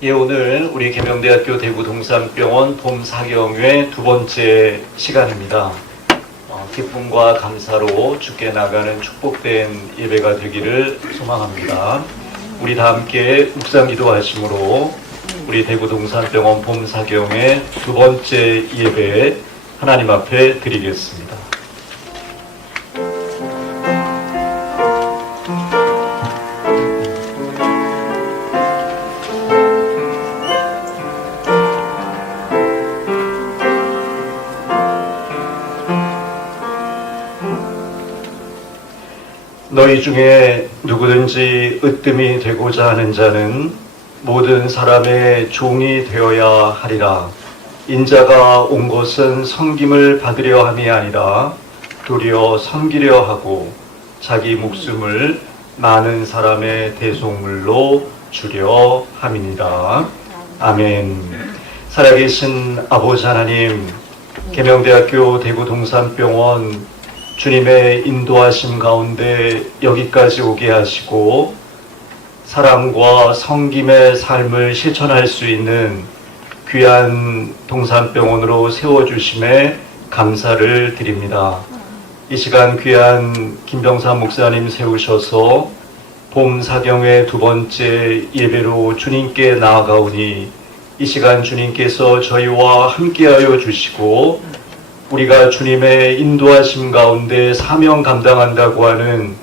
예, 오늘 우리 계명대학교 대구동산병원 봄 사경회 두 번째 시간입니다. 기쁨과 감사로 주께 나가는 축복된 예배가 되기를 소망합니다. 우리 다 함께 묵상 기도하심으로 우리 대구동산병원 봄 사경회 두 번째 예배 하나님 앞에 드리겠습니다. 너희 중에 누구든지 으뜸이 되고자 하는 자는 모든 사람의 종이 되어야 하리라. 인자가 온 것은 섬김을 받으려 함이 아니라 도리어 섬기려 하고 자기 목숨을 많은 사람의 대속물로 주려 함이니라. 아멘. 살아계신 아버지 하나님, 계명대학교 대구동산병원 주님의 인도하심 가운데 여기까지 오게 하시고 사랑과 섬김의 삶을 실천할 수 있는 귀한 동산병원으로 세워주심에 감사를 드립니다. 이 시간 귀한 김병삼 목사님 세우셔서 봄 사경회 두 번째 예배로 주님께 나아가오니 이 시간 주님께서 저희와 함께하여 주시고 우리가 주님의 인도하심 가운데 사명 감당한다고 하는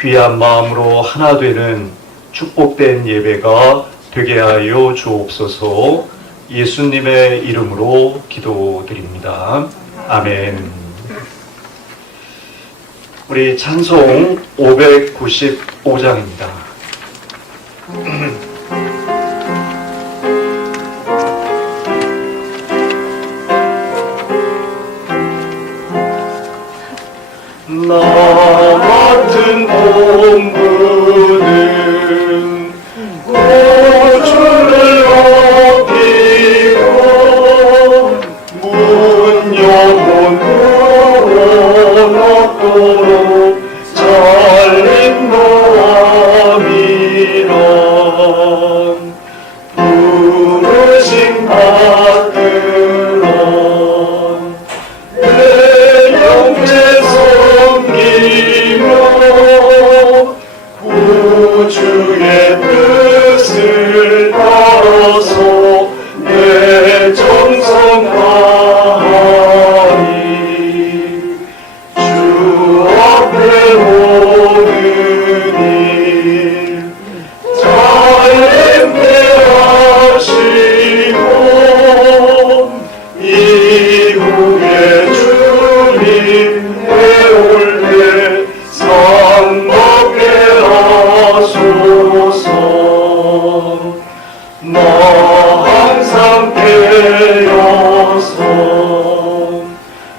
귀한 마음으로 하나 되는 축복된 예배가 되게 하여 주옵소서. 예수님의 이름으로 기도드립니다. 아멘. 우리 찬송 595장입니다. 나 같은 농부는 고추를 업히고 문 영혼으로 넣도록 잘린 노함이라. 부르심 받들어 내 영제 구주의 뜻을 따라서 내 정성 다하니 주 앞에 오는 일 잘 맹세하시고 이후에 주님 해올 때 상 받게 하소서. 나 항상 깨어서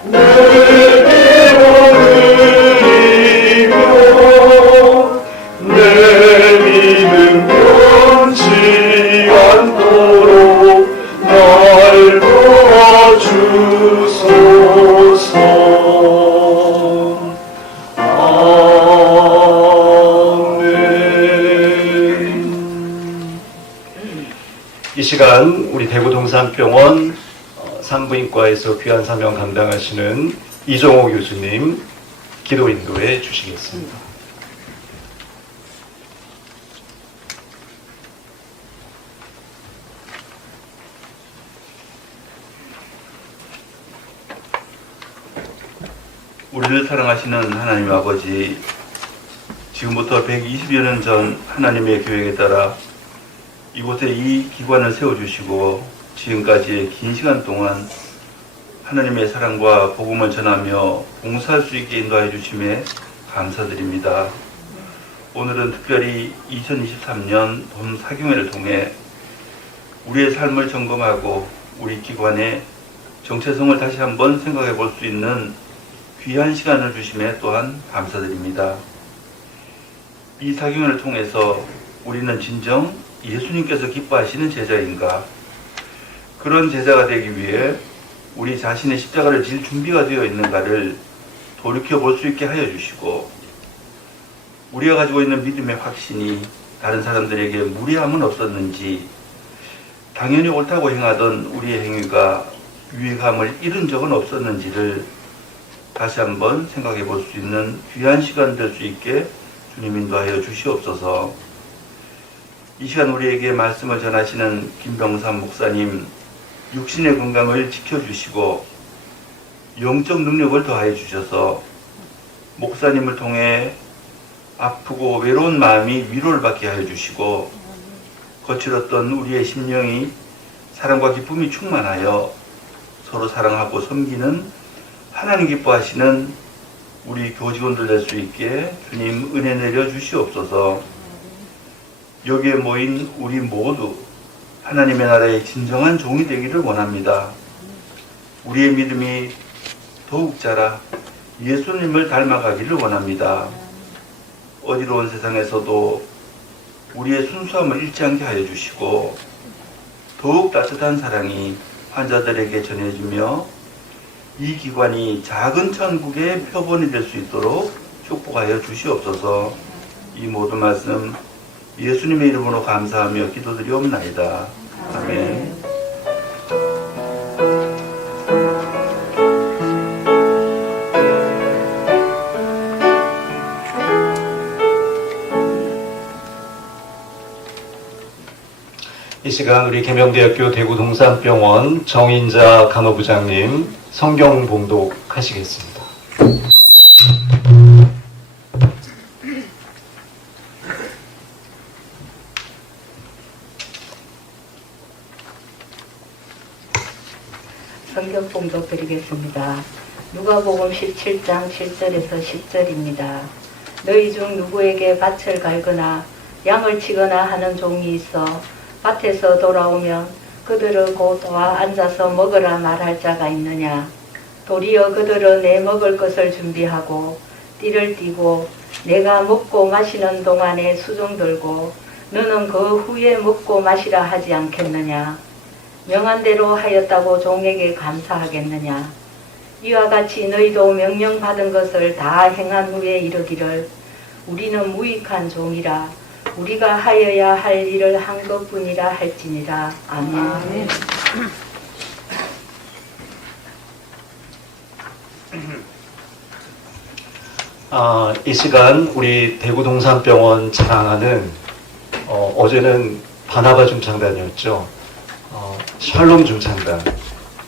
늘 기도드리며 내 믿음 변치 않도록 날 도와주소서. 이 시간 우리 대구동산병원 산부인과에서 귀한 사명 감당하시는 이종호 교수님 기도 인도해 주시겠습니다. 우리를 사랑하시는 하나님 아버지, 지금부터 120여 년 전 하나님의 계획에 따라 이곳에 이 기관을 세워주시고 지금까지의 긴 시간 동안 하나님의 사랑과 복음을 전하며 봉사할 수 있게 인도해 주심에 감사드립니다. 오늘은 특별히 2023년 봄 사경회를 통해 우리의 삶을 점검하고 우리 기관의 정체성을 다시 한번 생각해 볼 수 있는 귀한 시간을 주심에 또한 감사드립니다. 이 사경회를 통해서 우리는 진정 예수님께서 기뻐하시는 제자인가? 그런 제자가 되기 위해 우리 자신의 십자가를 질 준비가 되어 있는가를 돌이켜볼 수 있게 하여 주시고, 우리가 가지고 있는 믿음의 확신이 다른 사람들에게 무리함은 없었는지, 당연히 옳다고 행하던 우리의 행위가 유익함을 잃은 적은 없었는지를 다시 한번 생각해 볼 수 있는 귀한 시간 될 수 있게 주님 인도하여 주시옵소서. 이 시간 우리에게 말씀을 전하시는 김병삼 목사님 육신의 건강을 지켜주시고 영적 능력을 더하여 주셔서 목사님을 통해 아프고 외로운 마음이 위로를 받게 하여 주시고 거칠었던 우리의 심령이 사랑과 기쁨이 충만하여 서로 사랑하고 섬기는 하나님 기뻐하시는 우리 교직원들 될 수 있게 주님 은혜 내려 주시옵소서. 여기에 모인 우리 모두 하나님의 나라의 진정한 종이 되기를 원합니다. 우리의 믿음이 더욱 자라 예수님을 닮아가기를 원합니다. 어디로운 세상에서도 우리의 순수함을 잃지 않게 하여 주시고 더욱 따뜻한 사랑이 환자들에게 전해지며 이 기관이 작은 천국의 표본이 될 수 있도록 축복하여 주시옵소서. 이 모든 말씀 예수님의 이름으로 감사하며 기도드리옵나이다. 아멘. 이 시간 우리 계명대학교 대구동산병원 정인자 간호부장님 성경 봉독하시겠습니다. 성경 봉독 드리겠습니다. 누가복음 17장 7절에서 10절입니다. 너희 중 누구에게 밭을 갈거나 양을 치거나 하는 종이 있어 밭에서 돌아오면 그들을 곧 와 앉아서 먹으라 말할 자가 있느냐? 도리어 그들은 내 먹을 것을 준비하고 띠를 띠고 내가 먹고 마시는 동안에 수종 들고 너는 그 후에 먹고 마시라 하지 않겠느냐? 명한 대로 하였다고 종에게 감사하겠느냐? 이와 같이 너희도 명령받은 것을 다 행한 후에 이르기를 우리는 무익한 종이라 우리가 하여야 할 일을 한 것뿐이라 할지니라. 아멘. 아멘. 이 시간 우리 대구동산병원 자랑하는 어제는 바나바 중창단이었죠. 샬롬 중창단,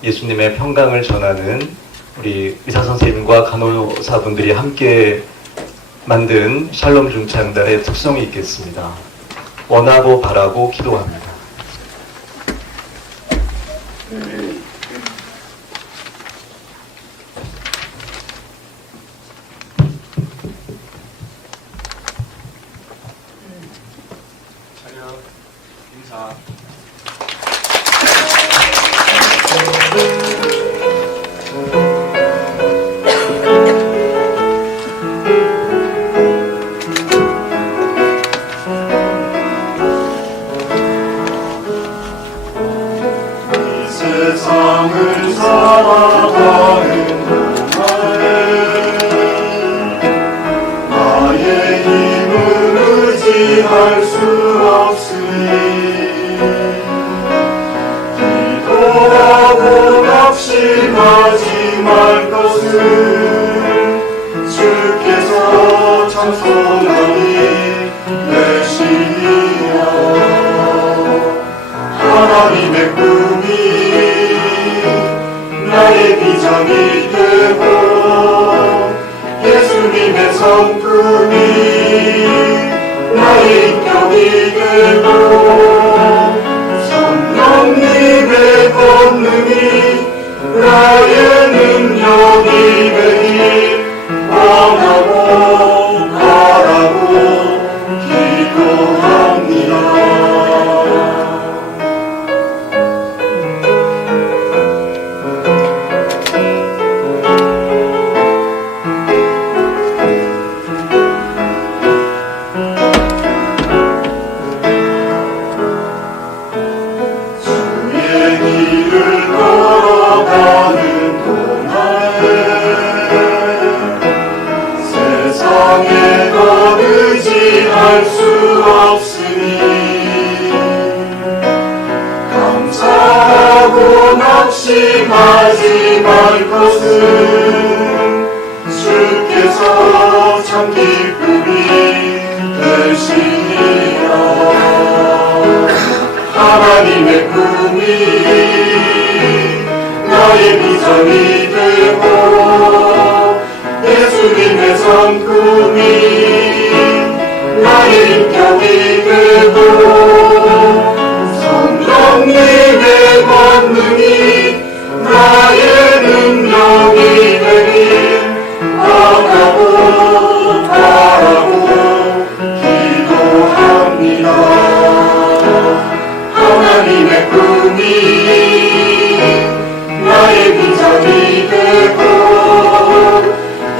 예수님의 평강을 전하는 우리 의사선생님과 간호사분들이 함께 만든 샬롬 중창단의 특성이 있겠습니다. 원하고 바라고 기도합니다. 차렷 인사. 세상을 살아가는 동안에 나의 힘을 의지할 수 없으니 기도하고 낙심하지 말 것을 주께서 참소하니 내 신이여 하나님의 꿈이 나의 비전이 되고 예수님의 성품이 나의 인격이 되고 성령님의 권능이 나의 능력이 되길 원하고 바라고 기도합니다. 할 수 없으니 낙심하지 말 것은 주께서 참 기쁨이 되시리라. 하나님의 꿈이 나의 비전이 되고 예수님의 성품이 나의 인격이 되고 성령님의 권능이 나의 능력이 되길 바라고 기도합니다. 하나님의 꿈이 나의 비전이 되고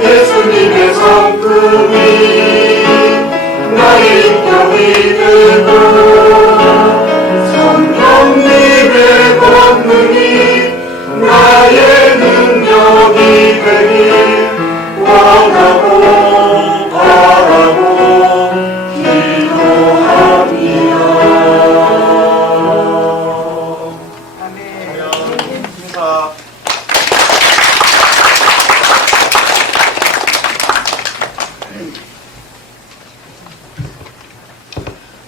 예수님의 성품이 나의 인격이 되고 성령님의 권능이 나의 능력이 되길 원하고 바라고 기도합니다. 인사.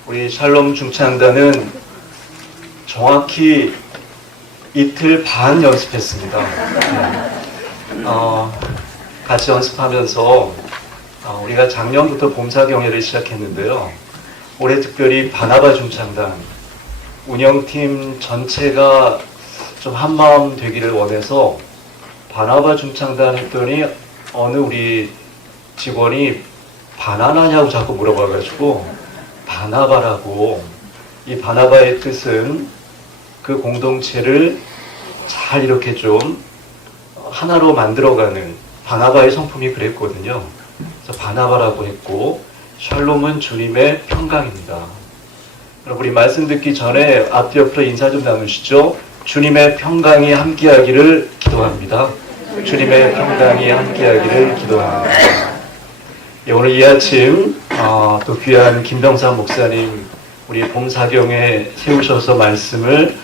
우리 샬롬 중창단은 정확히 이틀 반 연습했습니다. 같이 연습하면서 우리가 작년부터 봄사경회를 시작했는데요. 올해 특별히 바나바 중창단 운영팀 전체가 좀 한마음 되기를 원해서 바나바 중창단 했더니 어느 우리 직원이 바나나냐고 자꾸 물어봐가지고 바나바라고, 이 바나바의 뜻은 그 공동체를 잘 이렇게 좀 하나로 만들어가는 바나바의 성품이 그랬거든요. 그래서 바나바라고 했고, 샬롬은 주님의 평강입니다. 여러분, 우리 말씀 듣기 전에 앞뒤 옆으로 인사 좀 나누시죠. 주님의 평강이 함께하기를 기도합니다. 주님의 평강이 함께하기를 기도합니다. 예, 오늘 이 아침 또 귀한 김병삼 목사님 우리 봄사경에 세우셔서 말씀을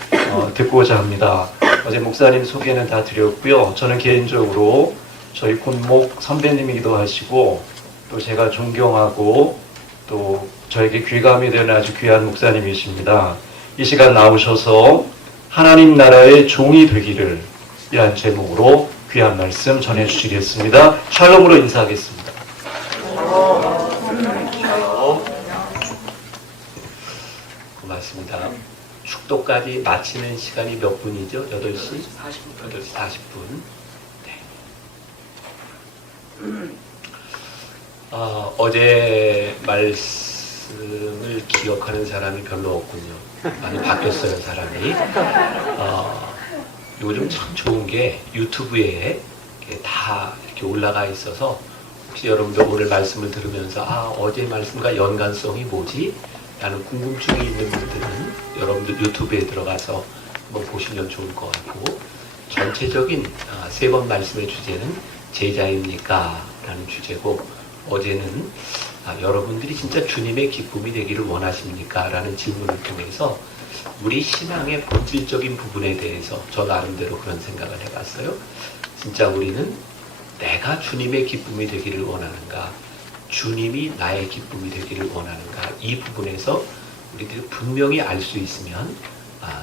듣고자 합니다. 어제 목사님 소개는 다 드렸고요. 저는 개인적으로 저희 곤목 선배님이기도 하시고 또 제가 존경하고 또 저에게 귀감이 되는 아주 귀한 목사님이십니다. 이 시간 나오셔서 하나님 나라의 종이 되기를 이란 제목으로 귀한 말씀 전해주시겠습니다. 샬롬으로 인사하겠습니다. 고맙습니다. 축도까지 마치는 시간이 몇 분이죠? 8시 40분. 네. 어제 말씀을 기억하는 사람이 별로 없군요. 많이 바뀌었어요, 사람이. 요즘 참 좋은 게 유튜브에 다 이렇게 올라가 있어서 혹시 여러분들 오늘 말씀을 들으면서 어제 말씀과 연관성이 뭐지? 라는 궁금증이 있는 분들은 여러분들 유튜브에 들어가서 한번 보시면 좋을 것 같고, 전체적인 3번 말씀의 주제는 제자입니까? 라는 주제고, 어제는 여러분들이 진짜 주님의 기쁨이 되기를 원하십니까? 라는 질문을 통해서 우리 신앙의 본질적인 부분에 대해서 저 나름대로 그런 생각을 해봤어요. 진짜 우리는 내가 주님의 기쁨이 되기를 원하는가? 주님이 나의 기쁨이 되기를 원하는가? 이 부분에서 우리들이 분명히 알 수 있으면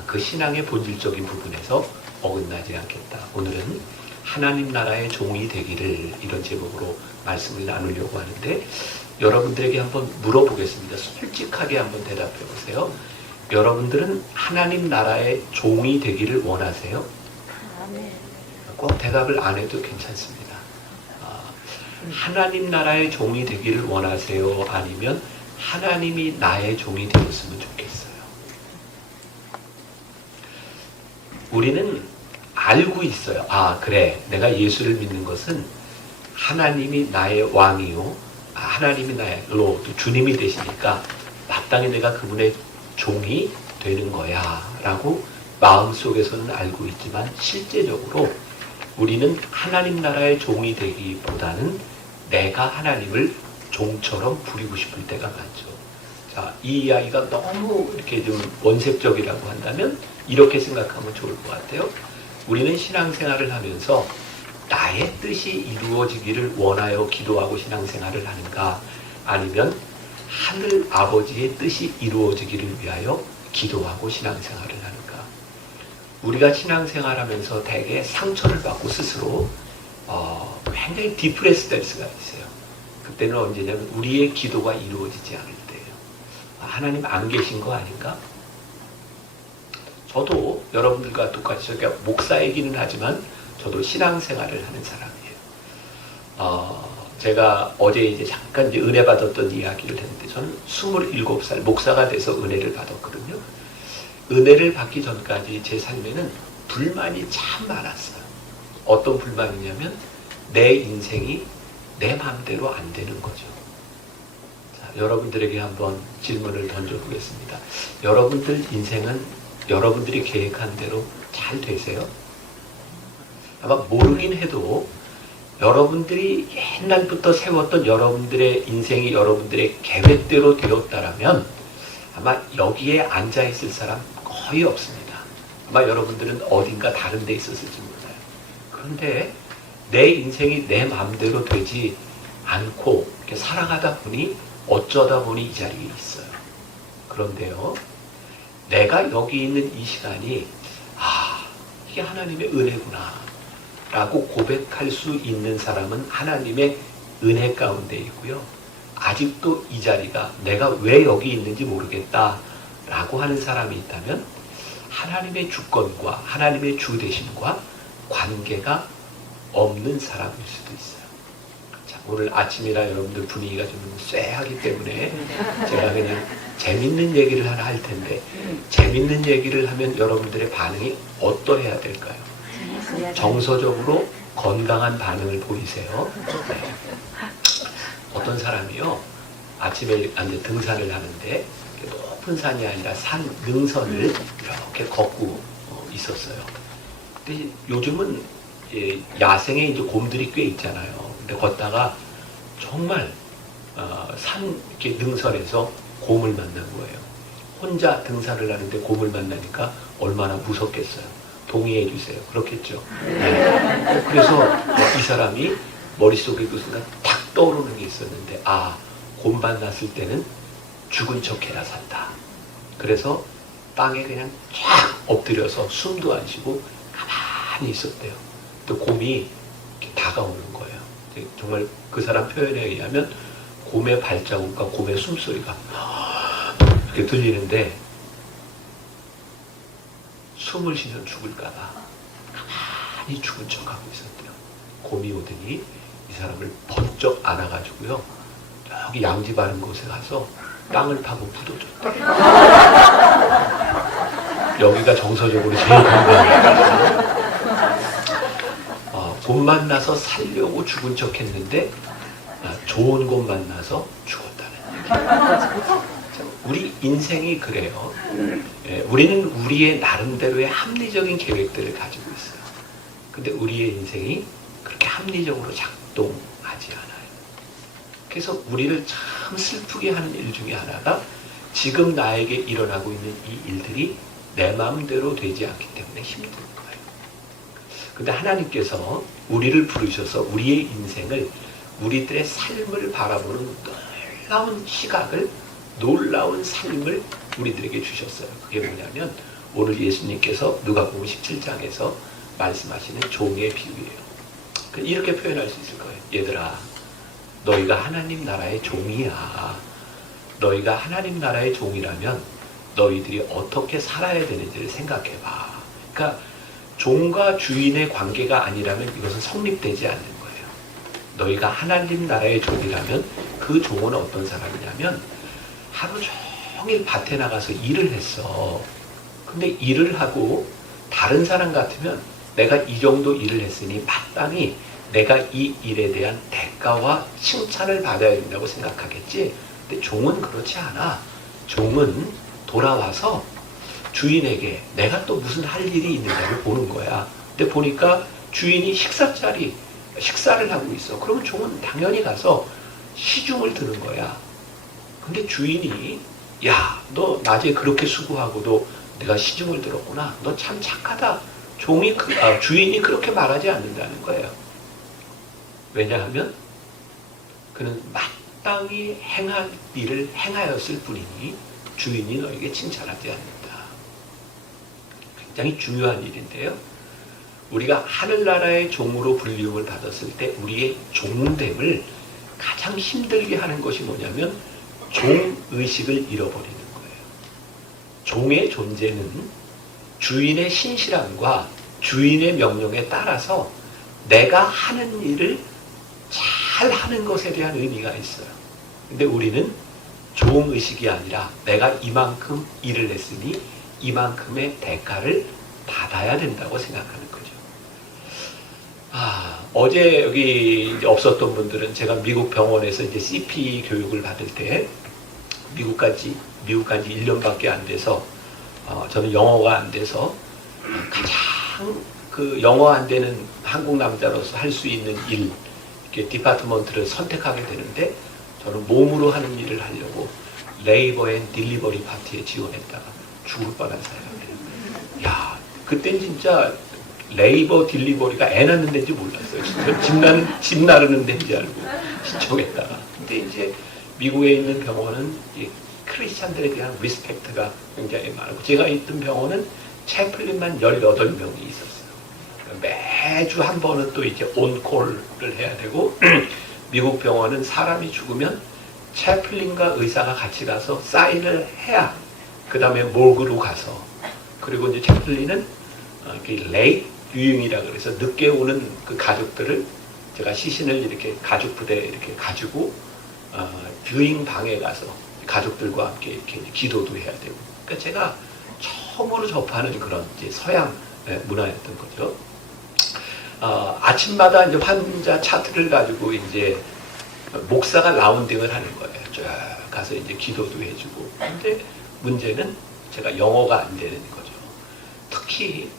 그 신앙의 본질적인 부분에서 어긋나지 않겠다. 오늘은 하나님 나라의 종이 되기를 이런 제목으로 말씀을 나누려고 하는데, 여러분들에게 한번 물어보겠습니다. 솔직하게 한번 대답해 보세요. 여러분들은 하나님 나라의 종이 되기를 원하세요? 꼭 대답을 안 해도 괜찮습니다. 하나님 나라의 종이 되기를 원하세요? 아니면 하나님이 나의 종이 되었으면 좋겠어요? 우리는 알고 있어요. 그래, 내가 예수를 믿는 것은 하나님이 나의 왕이요, 하나님이 나의 로드, 주님이 되시니까 마땅히 내가 그분의 종이 되는 거야 라고 마음속에서는 알고 있지만, 실제적으로 우리는 하나님 나라의 종이 되기보다는 내가 하나님을 종처럼 부리고 싶을 때가 많죠. 자, 이 이야기가 너무 이렇게 좀 원색적이라고 한다면 이렇게 생각하면 좋을 것 같아요. 우리는 신앙생활을 하면서 나의 뜻이 이루어지기를 원하여 기도하고 신앙생활을 하는가, 아니면 하늘 아버지의 뜻이 이루어지기를 위하여 기도하고 신앙생활을 하는가. 우리가 신앙생활하면서 대개 상처를 받고 스스로 굉장히 디프레스 될 수가 있어요. 그때는 언제냐면 우리의 기도가 이루어지지 않을 때예요. 하나님 안 계신 거 아닌가? 저도 여러분들과 똑같이 제가 목사이기는 하지만 저도 신앙생활을 하는 사람이에요. 제가 어제 이제 잠깐 이제 은혜 받았던 이야기를 했는데, 저는 27살 목사가 돼서 은혜를 받았거든요. 은혜를 받기 전까지 제 삶에는 불만이 참 많았어요. 어떤 불만이냐면 내 인생이 내 마음대로 안 되는 거죠. 자, 여러분들에게 한번 질문을 던져보겠습니다. 여러분들 인생은 여러분들이 계획한 대로 잘 되세요? 아마 모르긴 해도 여러분들이 옛날부터 세웠던 여러분들의 인생이 여러분들의 계획대로 되었다라면 아마 여기에 앉아있을 사람 거의 없습니다. 아마 여러분들은 어딘가 다른 데 있었을지 몰라요. 그런데 내 인생이 내 마음대로 되지 않고 이렇게 살아가다 보니 어쩌다 보니 이 자리에 있어요. 그런데요, 내가 여기 있는 이 시간이 이게 하나님의 은혜구나 라고 고백할 수 있는 사람은 하나님의 은혜 가운데 있고요. 아직도 이 자리가 내가 왜 여기 있는지 모르겠다 라고 하는 사람이 있다면 하나님의 주권과 하나님의 주되심과 관계가 없는 사람일 수도 있어요. 자, 오늘 아침이라 여러분들 분위기가 좀 쎄하기 때문에 제가 그냥 재밌는 얘기를 하나 할 텐데, 재밌는 얘기를 하면 여러분들의 반응이 어떠해야 될까요? 정서적으로 건강한 반응을 보이세요. 네. 어떤 사람이요, 아침에 이제 등산을 하는데 높은 산이 아니라 산 능선을 이렇게 걷고 있었어요. 근데 요즘은 야생에 이제 곰들이 꽤 있잖아요. 근데 걷다가 정말 산 이렇게 능선에서 곰을 만난 거예요. 혼자 등산을 하는데 곰을 만나니까 얼마나 무섭겠어요. 동의해 주세요. 그렇겠죠. 네. 그래서 이 사람이 머릿속에 그 순간 탁 떠오르는 게 있었는데, 곰 만났을 때는 죽은 척 해야 산다. 그래서 땅에 그냥 쫙 엎드려서 숨도 안 쉬고 가만히 있었대요. 또 곰이 이렇게 다가오는 거예요. 정말 그 사람 표현에 의하면 곰의 발자국과 곰의 숨소리가 이렇게 들리는데, 숨을 쉬면 죽을까봐 가만히 죽은 척하고 있었대요. 곰이 오더니 이 사람을 번쩍 안아가지고요, 여기 양지 바른 곳에 가서 땅을 파고 묻어줬다. 여기가 정서적으로 제일 건강해요. 곰 만나서 살려고 죽은 척 했는데 좋은 곰 만나서 죽었다는 얘기. 우리 인생이 그래요. 우리는 우리의 나름대로의 합리적인 계획들을 가지고 있어요. 근데 우리의 인생이 그렇게 합리적으로 작동하지 않아요. 그래서 우리를 참 슬프게 하는 일 중에 하나가 지금 나에게 일어나고 있는 이 일들이 내 마음대로 되지 않기 때문에 힘든 거예요. 근데 하나님께서 우리를 부르셔서 우리의 인생을, 우리들의 삶을 바라보는 놀라운 시각을, 놀라운 삶을 우리들에게 주셨어요. 그게 뭐냐면 오늘 예수님께서 누가복음 17장에서 말씀하시는 종의 비유예요. 이렇게 표현할 수 있을 거예요. 얘들아, 너희가 하나님 나라의 종이야. 너희가 하나님 나라의 종이라면 너희들이 어떻게 살아야 되는지를 생각해봐. 그러니까 종과 주인의 관계가 아니라면 이것은 성립되지 않는 거예요. 너희가 하나님 나라의 종이라면 그 종은 어떤 사람이냐면 하루 종일 밭에 나가서 일을 했어. 근데 일을 하고 다른 사람 같으면 내가 이 정도 일을 했으니 마땅히 내가 이 일에 대한 대가와 칭찬을 받아야 된다고 생각하겠지. 근데 종은 그렇지 않아. 종은 돌아와서 주인에게 내가 또 무슨 할 일이 있는가를 보는 거야. 근데 보니까 주인이 식사를 하고 있어. 그러면 종은 당연히 가서 시중을 드는 거야. 근데 주인이, 야, 너 낮에 그렇게 수고하고도 내가 시중을 들었구나. 너 참 착하다. 주인이 그렇게 말하지 않는다는 거예요. 왜냐하면 그는 마땅히 행할 일을 행하였을 뿐이니 주인이 너에게 칭찬하지 않는다. 굉장히 중요한 일인데요. 우리가 하늘나라의 종으로 불림을 받았을 때 우리의 종됨을 가장 힘들게 하는 것이 뭐냐면 종의식을 잃어버리는 거예요. 종의 존재는 주인의 신실함과 주인의 명령에 따라서 내가 하는 일을 잘 하는 것에 대한 의미가 있어요. 근데 우리는 종의식이 아니라 내가 이만큼 일을 했으니 이만큼의 대가를 받아야 된다고 생각하는 거죠. 어제 여기 없었던 분들은 제가 미국 병원에서 이제 CP 교육을 받을 때 미국 간지 1년밖에 안 돼서 저는 영어가 안 돼서 가장 그 영어 안 되는 한국 남자로서 할 수 있는 일, 이렇게 디파트먼트를 선택하게 되는데 저는 몸으로 하는 일을 하려고 레이버 앤 딜리버리 파티에 지원했다가 죽을 뻔한 사람이에요. 야, 그땐 진짜 레이버 딜리버리가 애 낳는 데인지 몰랐어요. 진짜 집 나르는 데인지 알고 신청했다가. 근데 이제 미국에 있는 병원은 이 크리스찬들에 대한 리스펙트가 굉장히 많고 제가 있던 병원은 채플린만 18명이 있었어요. 매주 한 번은 또 이제 온콜을 해야 되고 미국 병원은 사람이 죽으면 채플린과 의사가 같이 가서 사인을 해야 그 다음에 몰그로 가서 그리고 이제 채플린은 레이 뷰잉이라 그래서 늦게 오는 그 가족들을 제가 시신을 이렇게 가족 부대에 이렇게 가지고 뷰잉 방에 가서 가족들과 함께 이렇게 기도도 해야 되고 그러니까 제가 처음으로 접하는 그런 이제 서양 문화였던 거죠. 아침마다 이제 환자 차트를 가지고 이제 목사가 라운딩을 하는 거예요. 쫙 가서 이제 기도도 해주고. 근데 문제는 제가 영어가 안 되는 거죠. 특히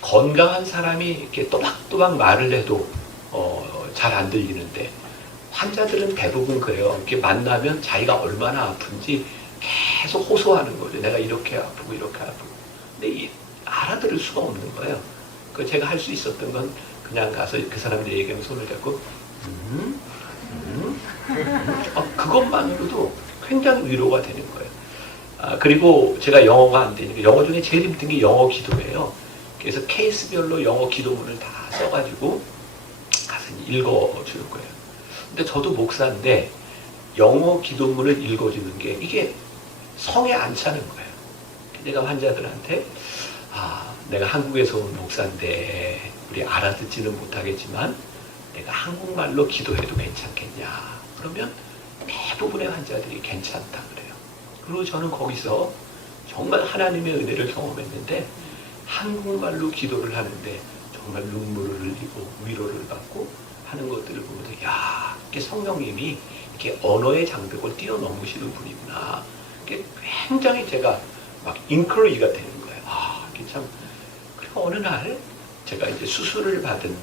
건강한 사람이 이렇게 또박또박 말을 해도 잘 안 들리는데 환자들은 대부분 그래요. 이렇게 만나면 자기가 얼마나 아픈지 계속 호소하는 거죠. 내가 이렇게 아프고 이렇게 아프고. 근데 알아들을 수가 없는 거예요. 그 제가 할 수 있었던 건 그냥 가서 그 사람들 얘기하면 손을 잡고 그것만으로도 굉장히 위로가 되는 거예요. 그리고 제가 영어가 안 되니까 영어 중에 제일 힘든 게 영어 기도예요. 그래서 케이스별로 영어 기도문을 다 써가지고 가서 읽어주는 거예요. 근데 저도 목사인데 영어 기도문을 읽어주는 게 이게 성에 안 차는 거예요. 내가 환자들한테 내가 한국에서 온 목사인데 우리 알아듣지는 못하겠지만 내가 한국말로 기도해도 괜찮겠냐 그러면 대부분의 환자들이 괜찮다 그래요. 그리고 저는 거기서 정말 하나님의 은혜를 경험했는데 한국말로 기도를 하는데 정말 눈물을 흘리고 위로를 받고 하는 것들을 보면서 이게 성령님이 이렇게 언어의 장벽을 뛰어넘으시는 분이구나. 이게 굉장히 제가 막 인크로이가 되는 거예요. 이게 참. 그리고 어느 날 제가 이제 수술을 받은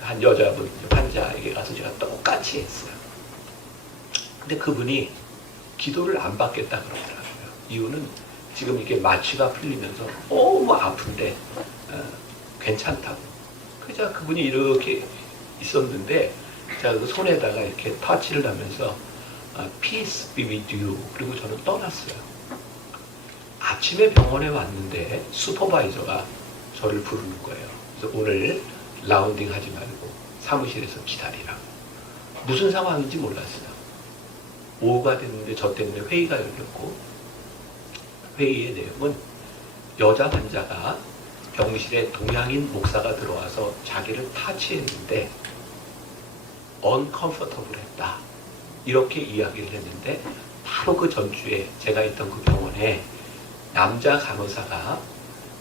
한 여자분 환자에게 가서 제가 똑같이 했어요. 근데 그분이 기도를 안 받겠다 그러더라고요. 이유는 지금 이게 마취가 풀리면서 너무 아픈데 괜찮다고. 그래서 그분이 이렇게 있었는데 제가 그 손에다가 이렇게 터치를 하면서 Peace be with you. 그리고 저는 떠났어요. 아침에 병원에 왔는데 슈퍼바이저가 저를 부르는 거예요. 그래서 오늘 라운딩 하지 말고 사무실에서 기다리라고. 무슨 상황인지 몰랐어요. 오후가 됐는데 저 때문에 회의가 열렸고 회의의 내용은 여자 환자가 병실에 동양인 목사가 들어와서 자기를 타치했는데 uncomfortable 했다. 이렇게 이야기를 했는데 바로 그 전주에 제가 있던 그 병원에 남자 간호사가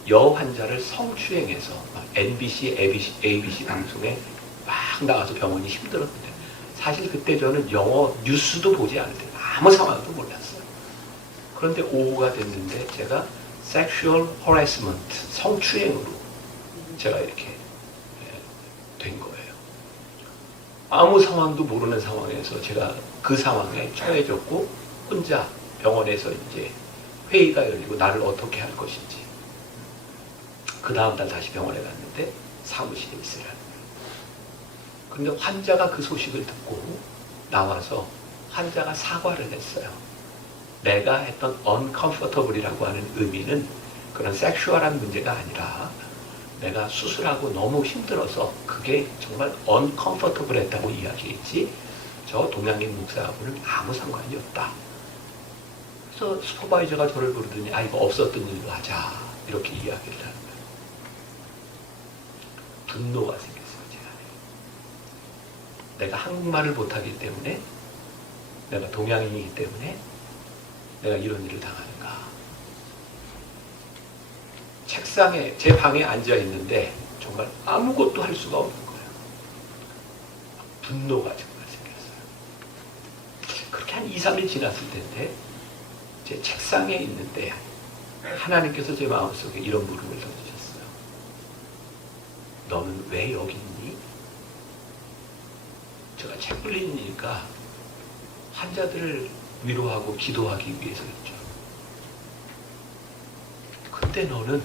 여 환자를 성추행해서 NBC, ABC 방송에 막 나가서 병원이 힘들었는데 사실 그때 저는 영어 뉴스도 보지 않는데 아무 상황도 몰랐어요. 그런데 오후가 됐는데 제가 sexual harassment, 성추행으로 제가 이렇게 된 거예요. 아무 상황도 모르는 상황에서 제가 그 상황에 처해졌고 혼자 병원에서 이제 회의가 열리고 나를 어떻게 할 것인지. 그 다음 날 다시 병원에 갔는데 사무실에 있으라는 거예요. 그런데 환자가 그 소식을 듣고 나와서 환자가 사과를 했어요. 내가 했던 uncomfortable이라고 하는 의미는 그런 섹슈얼한 문제가 아니라 내가 수술하고 너무 힘들어서 그게 정말 uncomfortable 했다고 이야기했지 저 동양인 목사하고는 아무 상관이 없다. 그래서 슈퍼바이저가 저를 부르더니 이거 없었던 일로 하자 이렇게 이야기를 하는 거예요. 분노가 생겼어요. 제 안에. 내가 한국말을 못하기 때문에 내가 동양인이기 때문에 내가 이런 일을 당하는가. 책상에 제 방에 앉아 있는데 정말 아무것도 할 수가 없는 거예요. 분노가 정말 생겼어요. 그렇게 한 2, 3일 지났을 텐데 제 책상에 있는데 하나님께서 제 마음속에 이런 물음을 던지셨어요. 너는 왜 여기 있니? 제가 책불린이니까 환자들을 위로하고 기도하기 위해서였죠. 근데 너는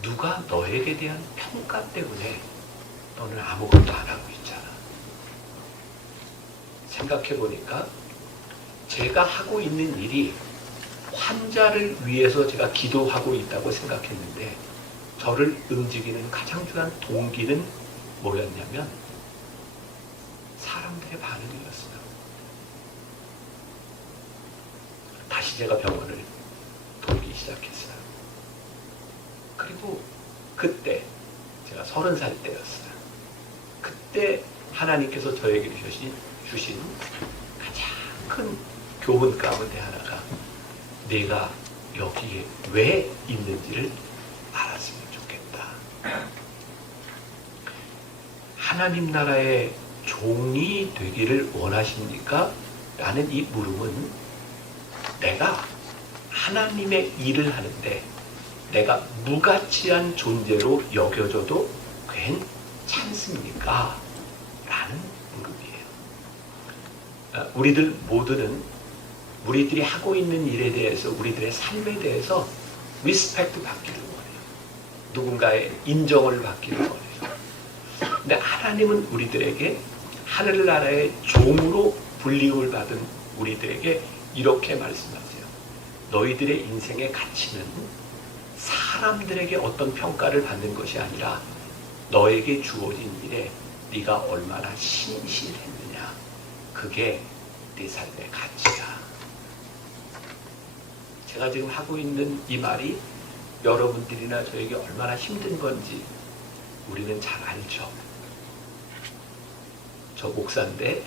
누가 너에게 대한 평가 때문에 너는 아무것도 안 하고 있잖아. 생각해보니까 제가 하고 있는 일이 환자를 위해서 제가 기도하고 있다고 생각했는데 저를 움직이는 가장 중요한 동기는 뭐였냐면 사람들의 반응이었어요. 다시 제가 병원을 돌기 시작했어요. 그리고 그때 제가 30살 때였어요. 그때 하나님께서 저에게 주신 가장 큰 교훈 가운데 하나가 내가 여기에 왜 있는지를 알았으면 좋겠다. 하나님 나라의 종이 되기를 원하십니까? 라는 이 물음은 내가 하나님의 일을 하는데 내가 무가치한 존재로 여겨져도 괜찮습니까? 라는 물음이에요. 우리들 모두는 우리들이 하고 있는 일에 대해서 우리들의 삶에 대해서 리스펙트 받기를 원해요. 누군가의 인정을 받기를 원해요. 근데 하나님은 우리들에게 하늘나라의 종으로 불림을 받은 우리들에게 이렇게 말씀하세요. 너희들의 인생의 가치는 사람들에게 어떤 평가를 받는 것이 아니라 너에게 주어진 일에 네가 얼마나 신실했느냐. 그게 네 삶의 가치야. 제가 지금 하고 있는 이 말이 여러분들이나 저에게 얼마나 힘든 건지 우리는 잘 알죠. 저 목사인데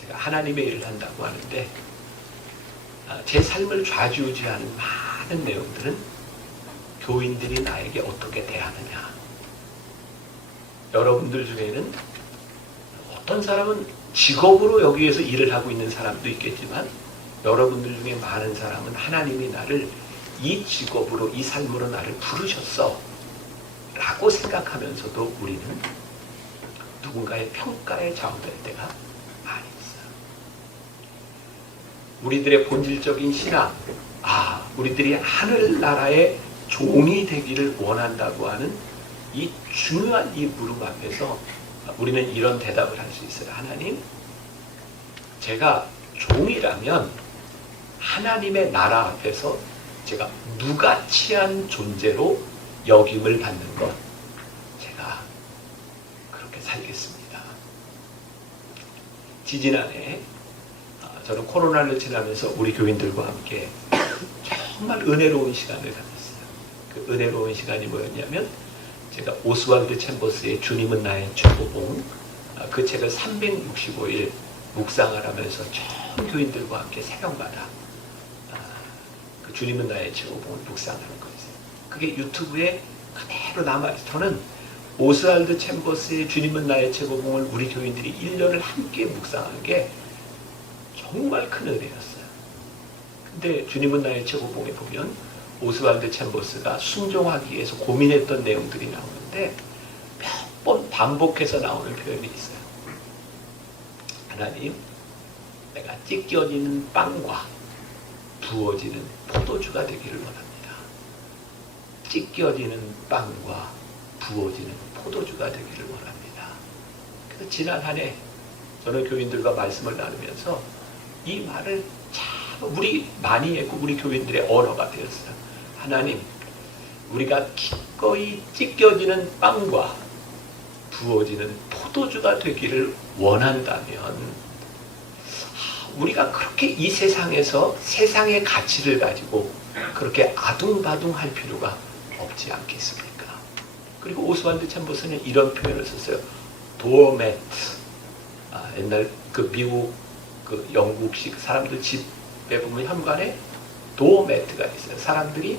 제가 하나님의 일을 한다고 하는데 제 삶을 좌지우지하는 많은 내용들은 교인들이 나에게 어떻게 대하느냐. 여러분들 중에는 어떤 사람은 직업으로 여기에서 일을 하고 있는 사람도 있겠지만 여러분들 중에 많은 사람은 하나님이 나를 이 직업으로 이 삶으로 나를 부르셨어 라고 생각하면서도 우리는 누군가의 평가에 좌우될 때가 많이 있어요. 우리들의 본질적인 신앙, 우리들이 하늘나라의 종이 되기를 원한다고 하는 이 중요한 이 물음 앞에서 우리는 이런 대답을 할 수 있어요. 하나님, 제가 종이라면 하나님의 나라 앞에서 제가 무가치한 존재로 여김을 받는 것, 제가 그렇게 살겠습니다. 지지난해 저는 코로나를 지나면서 우리 교인들과 함께 정말 은혜로운 시간을 가졌어요. 그 은혜로운 시간이 뭐였냐면 제가 오스왈드 챔버스의 주님은 나의 최고봉 그 책을 365일 묵상을 하면서 전 교인들과 함께 새벽마다 그 주님은 나의 최고봉을 묵상하는 거였어요. 그게 유튜브에 그대로 남아있어요. 저는 오스왈드 챔버스의 주님은 나의 최고봉을 우리 교인들이 1년을 함께 묵상하는 게 정말 큰 은혜였어요. 근데 주님은 나의 최고봉에 보면 오스왈드 챔버스가 순종하기 위해서 고민했던 내용들이 나오는데 몇 번 반복해서 나오는 표현이 있어요. 하나님, 내가 찢겨지는 빵과 부어지는 포도주가 되기를 원합니다. 찢겨지는 빵과 부어지는 포도주가 되기를 원합니다. 그래서 지난 한 해 저는 교인들과 말씀을 나누면서 이 말을 참 우리 많이 했고 우리 교인들의 언어가 되었어요. 하나님, 우리가 기꺼이 찢겨지는 빵과 부어지는 포도주가 되기를 원한다면 우리가 그렇게 이 세상에서 세상의 가치를 가지고 그렇게 아둥바둥할 필요가 없지 않겠습니까? 그리고 오스왈드 챔버스는 이런 표현을 썼어요. 도어매트. 옛날 그 미국 그 영국식 사람들 집에 보면 현관에 도어매트가 있어요. 사람들이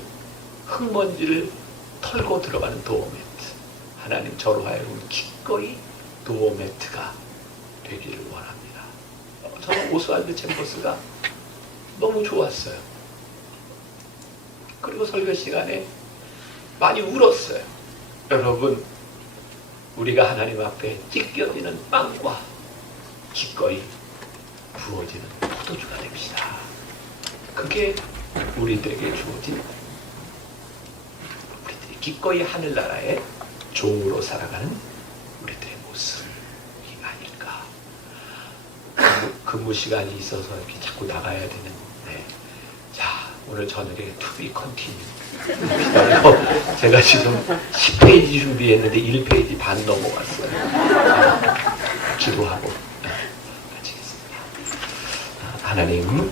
흙먼지를 털고 들어가는 도어매트. 하나님 저로 하여금 기꺼이 도어매트가 되기를 원합니다. 저는 오스왈드 챔버스가 너무 좋았어요. 그리고 설교 시간에 많이 울었어요. 여러분, 우리가 하나님 앞에 찢겨지는 빵과 기꺼이 부어지는 포도주가 됩시다. 그게 우리들에게 주어진 우리들이 기꺼이 하늘나라의 종으로 살아가는 우리들의 모습이 아닐까. 근무 시간이 있어서 이렇게 자꾸 나가야 되는데, 자, 오늘 저녁에 to be continued. 제가 지금 10페이지 준비했는데 1페이지 반 넘어갔어요. 기도하고 마치겠습니다. 하나님,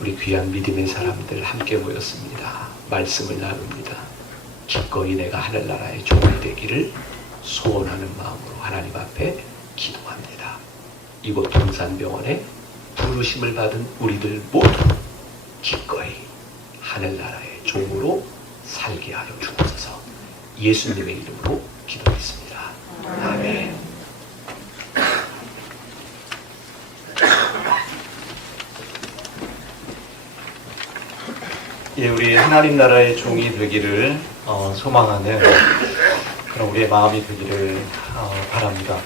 우리 귀한 믿음의 사람들 함께 모였습니다. 말씀을 나눕니다. 기꺼이 내가 하늘나라의 종이 되기를 소원하는 마음으로 하나님 앞에 기도합니다. 이곳 동산병원에 부르심을 받은 우리들 모두 기꺼이 하늘나라의 종으로 살게 하여 주옵소서. 예수님의 이름으로 기도했습니다. 아멘. 예, 우리 하나님 나라의 종이 되기를 소망하는 그런 우리의 마음이 되기를 바랍니다.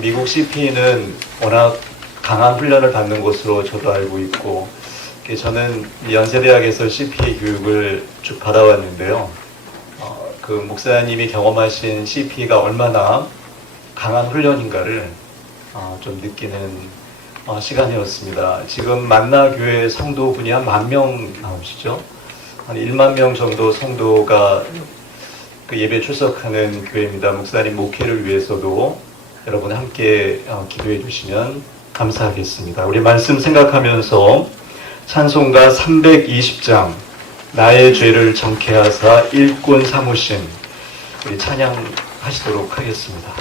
미국 CP는 워낙 강한 훈련을 받는 곳으로 저도 알고 있고, 저는 연세대학에서 CP 교육을 쭉 받아왔는데요. 그 목사님이 경험하신 CP가 얼마나 강한 훈련인가를 좀 느끼는 시간이었습니다. 지금 만나교회 성도분이 한 10,000명 나오시죠? 한 1만 명 정도 성도가 그 예배 출석하는 교회입니다. 목사님 목회를 위해서도 여러분 함께 기도해 주시면 감사하겠습니다. 우리 말씀 생각하면서 찬송가 320장 나의 죄를 정케하사 일꾼 삼으신 우리 찬양하시도록 하겠습니다.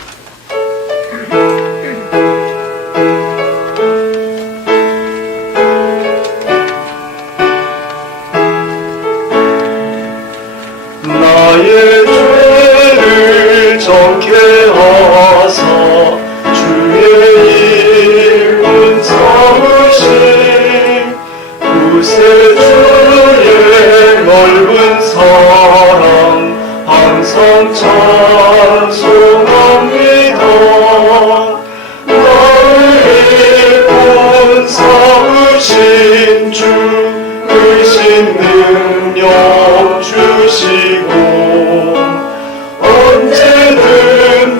나의 죄를 정케하사 주의 일꾼 삼으신 구세주의 넓은 사랑 항상 찬송합니다. 나의 일꾼 삼으신 주 크신 능력 주시고 언제든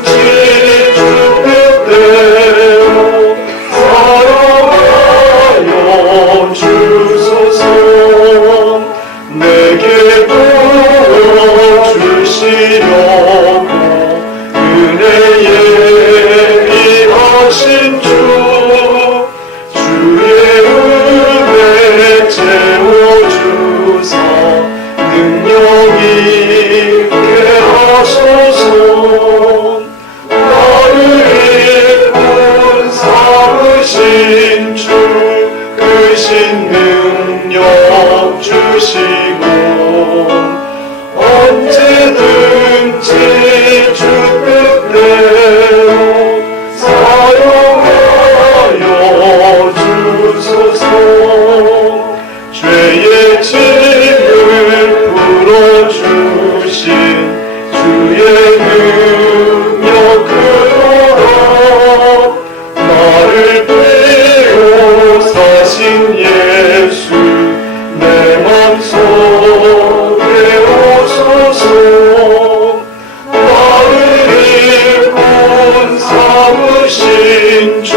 삼으신 주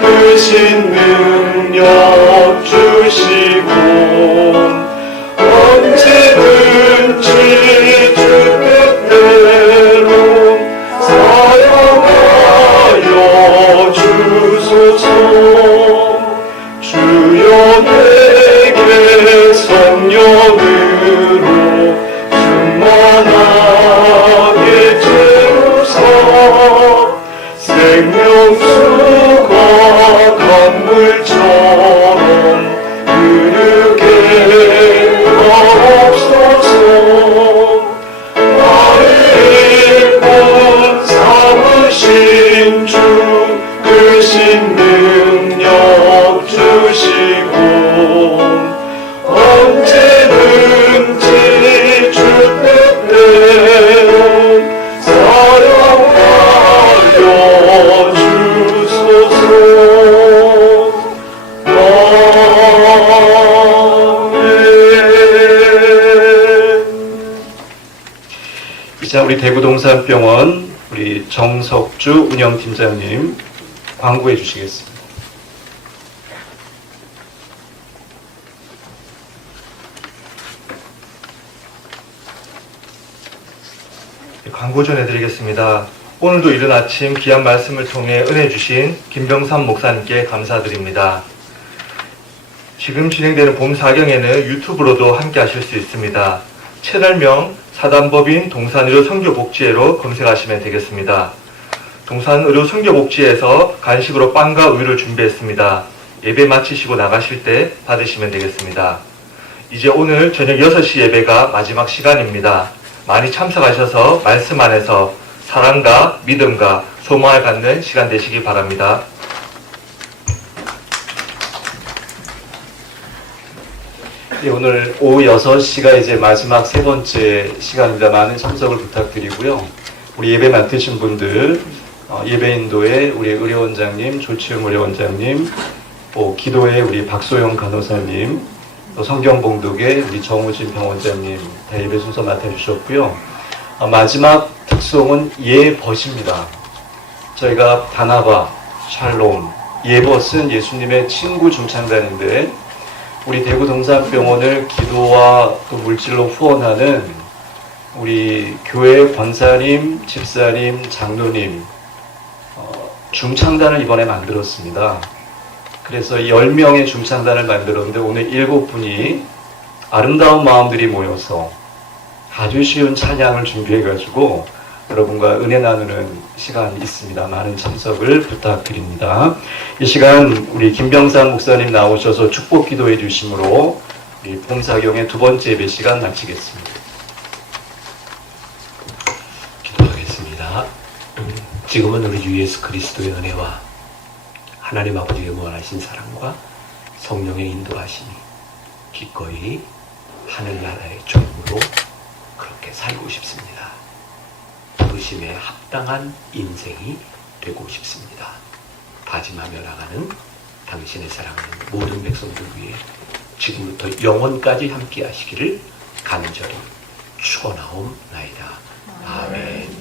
크신 능력 주시고 언제든지 주 뜻대로 사용하여 주소서. 주여 내게 성령으로 충만하게 채우사 생명수가 강물처럼 흐르게 하옵소서. 나를 일꾼 삼으신 주 크신 능력 주시고 언제든지 주 뜻대로 사용하여 주소서. 아멘. 자, 우리 대구동산병원 우리 정석주 운영팀장님 광고해 주시겠습니다. 광고 전해드리겠습니다. 오늘도 이른 아침 귀한 말씀을 통해 은혜 주신 김병삼 목사님께 감사드립니다. 지금 진행되는 봄 사경에는 유튜브로도 함께 하실 수 있습니다. 채널명 사단법인 동산의료 선교복지회로 검색하시면 되겠습니다. 동산의료 선교복지회에서 간식으로 빵과 우유를 준비했습니다. 예배 마치시고 나가실 때 받으시면 되겠습니다. 이제 오늘 저녁 6시 예배가 마지막 시간입니다. 많이 참석하셔서 말씀 안에서 사랑과 믿음과 소망을 갖는 시간 되시기 바랍니다. 네, 오늘 오후 6시가 이제 마지막 세 번째 시간입니다. 많은 참석을 부탁드리고요. 우리 예배 맡으신 분들, 예배 인도에 우리 의료원장님, 조치훈 의료원장님, 또 기도에 우리 박소영 간호사님, 또 성경봉독에 우리 정우진 병원장님 다 예배 순서 맡아주셨고요. 마지막 특송은 예벗입니다. 저희가 다나바, 샬롬, 예벗은 예수님의 친구 중창단인데 우리 대구동산병원을 기도와 또 물질로 후원하는 우리 교회 권사님, 집사님, 장로님 중창단을 이번에 만들었습니다. 그래서 10명의 중창단을 만들었는데 오늘 7분이 아름다운 마음들이 모여서 아주 쉬운 찬양을 준비해가지고 여러분과 은혜 나누는 시간이 있습니다. 많은 참석을 부탁드립니다. 이 시간 우리 김병삼 목사님 나오셔서 축복 기도해 주심으로 우리 봄사경의 두 번째 예배 시간 마치겠습니다. 기도하겠습니다. 지금은 우리 주 예수 그리스도의 은혜와 하나님 아버지의 무한하신 사랑과 성령의 인도하심이 기꺼이 하늘나라의 종으로 그렇게 살고 싶습니다. 부르심에 합당한 인생이 되고 싶습니다. 다짐하며 나가는 당신의 사랑하는 모든 백성들 위해 지금부터 영원까지 함께 하시기를 간절히 축원하옵나이다. 아멘.